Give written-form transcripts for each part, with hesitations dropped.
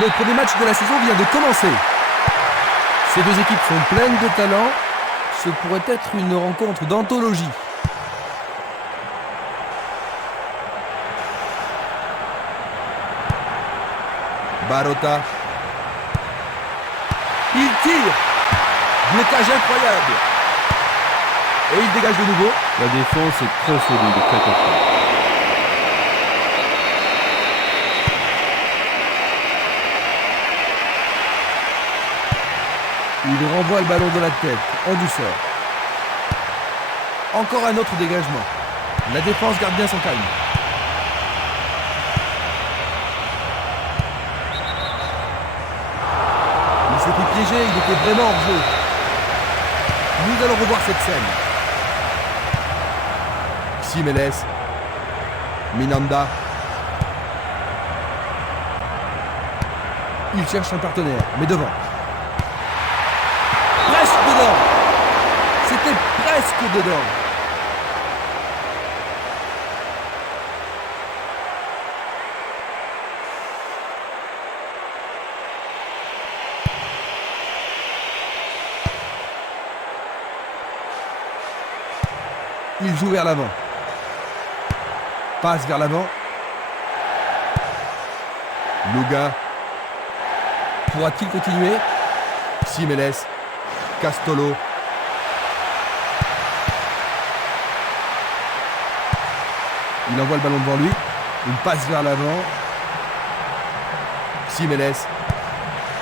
Le premier match de la saison vient de commencer. Ces deux équipes sont pleines de talent. Ce pourrait être une rencontre d'anthologie. Barota. Il tire. Blocage incroyable. Et il dégage de nouveau. La défense est très solide et très constante. Il renvoie le ballon de la tête, en douceur. Encore un autre dégagement. La défense garde bien son calme. Il s'est fait piéger, il était vraiment hors jeu. Nous allons revoir cette scène. Simeles. Minanda. Il cherche un partenaire, mais devant. Presque dedans. C'était presque dedans. Il joue vers l'avant. Passe vers l'avant. Luga. Pourra-t-il continuer? Simeles. Castolo. Il envoie le ballon devant lui. Une passe vers l'avant. Simeles.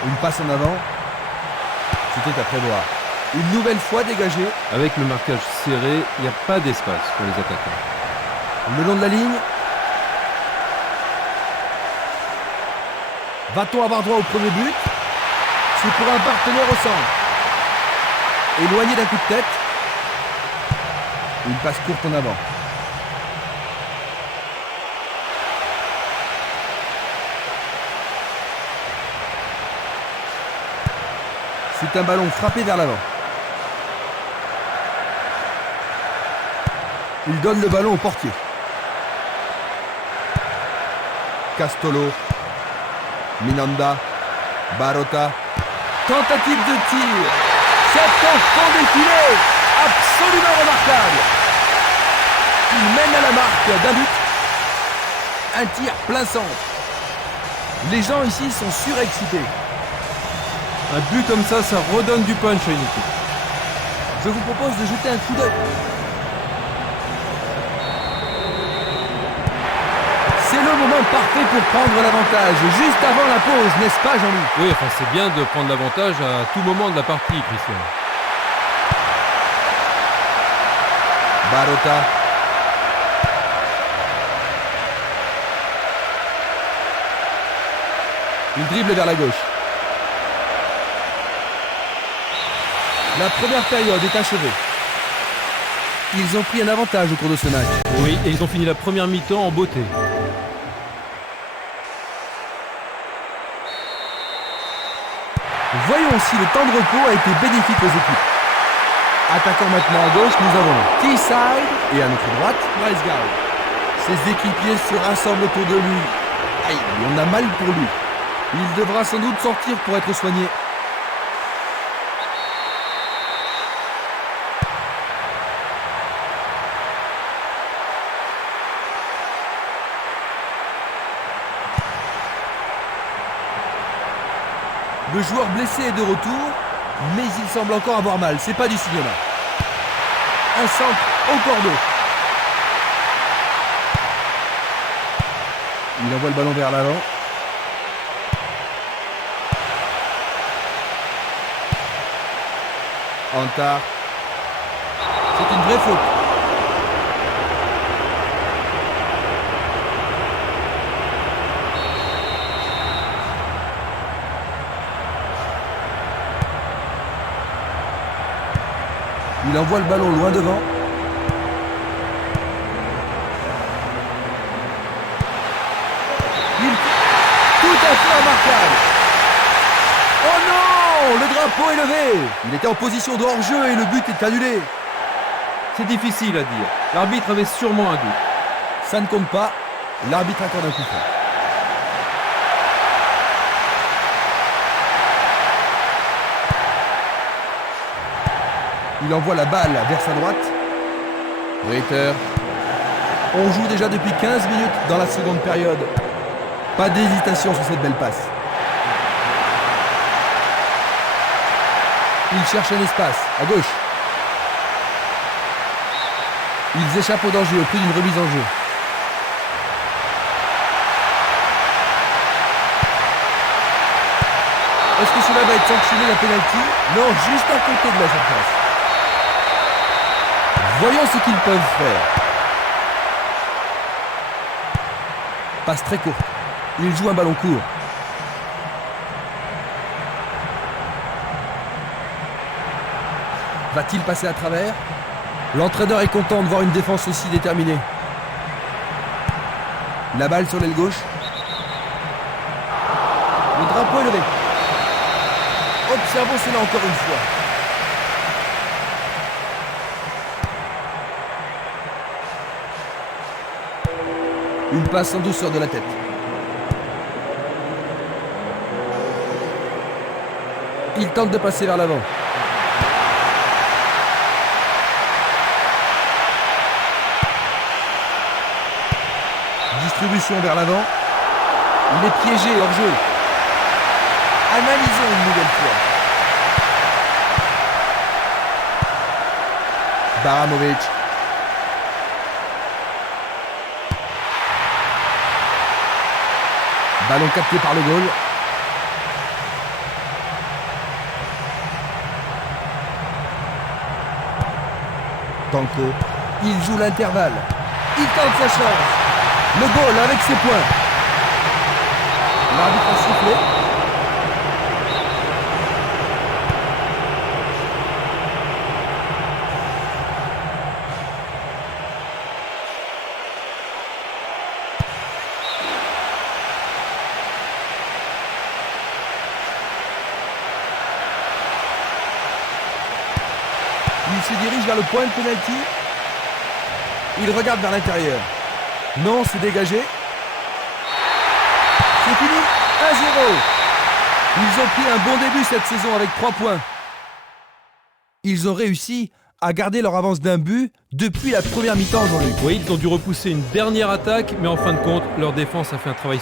Une passe en avant. C'était à prévoir. Une nouvelle fois dégagé. Avec le marquage serré, il n'y a pas d'espace pour les attaquants. Le long de la ligne. Va-t-on avoir droit au premier but? C'est pour un partenaire au centre. Éloigné d'un coup de tête. Une passe courte en avant. C'est un ballon frappé vers l'avant. Il donne le ballon au portier. Castolo. Minanda. Barota. Tentative de tir. C'est un fond défilé. Absolument remarquable. Il mène à la marque d'un but. Un tir plein centre. Les gens ici sont surexcités. Un but comme ça redonne du punch à une équipe. Je vous propose de jeter un coup d'œil. C'est le moment parfait pour prendre l'avantage, juste avant la pause, n'est-ce pas Jean-Louis? Oui, enfin c'est bien de prendre l'avantage à tout moment de la partie, Christian. Barota. Il dribble vers la gauche. La première période est achevée. Ils ont pris un avantage au cours de ce match. Oui, et ils ont fini la première mi-temps en beauté. Voyons si le temps de repos a été bénéfique aux équipes. Attaquant maintenant à gauche, nous avons T-Side et à notre droite, Bryce Gall. Ses équipiers se rassemblent autour de lui. Aïe, on a mal pour lui. Il devra sans doute sortir pour être soigné. Le joueur blessé est de retour, mais il semble encore avoir mal. C'est pas du cinéma. Un centre au cordeau. Il envoie le ballon vers l'avant. Antar. C'est une vraie faute. Il envoie le ballon loin devant. Tout à fait remarquable. Oh non! Le drapeau est levé. Il était en position de hors-jeu et le but est annulé. C'est difficile à dire. L'arbitre avait sûrement un doute. Ça ne compte pas. L'arbitre accorde un coup franc. Il envoie la balle vers sa droite. Reiter. On joue déjà depuis 15 minutes dans la seconde période. Pas d'hésitation sur cette belle passe. Il cherche un espace, à gauche. Ils échappent au danger au prix d'une remise en jeu. Est-ce que cela va être sanctionné la pénalty? Non, juste à côté de la surface. Voyons ce qu'ils peuvent faire. Passe très courte. Il joue un ballon court. Va-t-il passer à travers? L'entraîneur est content de voir une défense aussi déterminée. La balle sur l'aile gauche. Le drapeau est levé. Observons cela encore une fois. Une passe en douceur de la tête. Il tente de passer vers l'avant. Distribution vers l'avant. Il est piégé hors jeu. Analysons une nouvelle fois. Baramovic. Ballon capté par le goal. Tanko. Il joue l'intervalle. Il tente sa chance. Le goal avec ses points. L'arbitre a sifflé. Il se dirige vers le point de pénalty. Il regarde vers l'intérieur. Non, c'est dégagé. C'est fini, 1-0. Ils ont pris un bon début cette saison avec 3 points. Ils ont réussi à garder leur avance d'un but depuis la première mi-temps, Jean-Luc. Oui, ils ont dû repousser une dernière attaque, mais en fin de compte, leur défense a fait un travail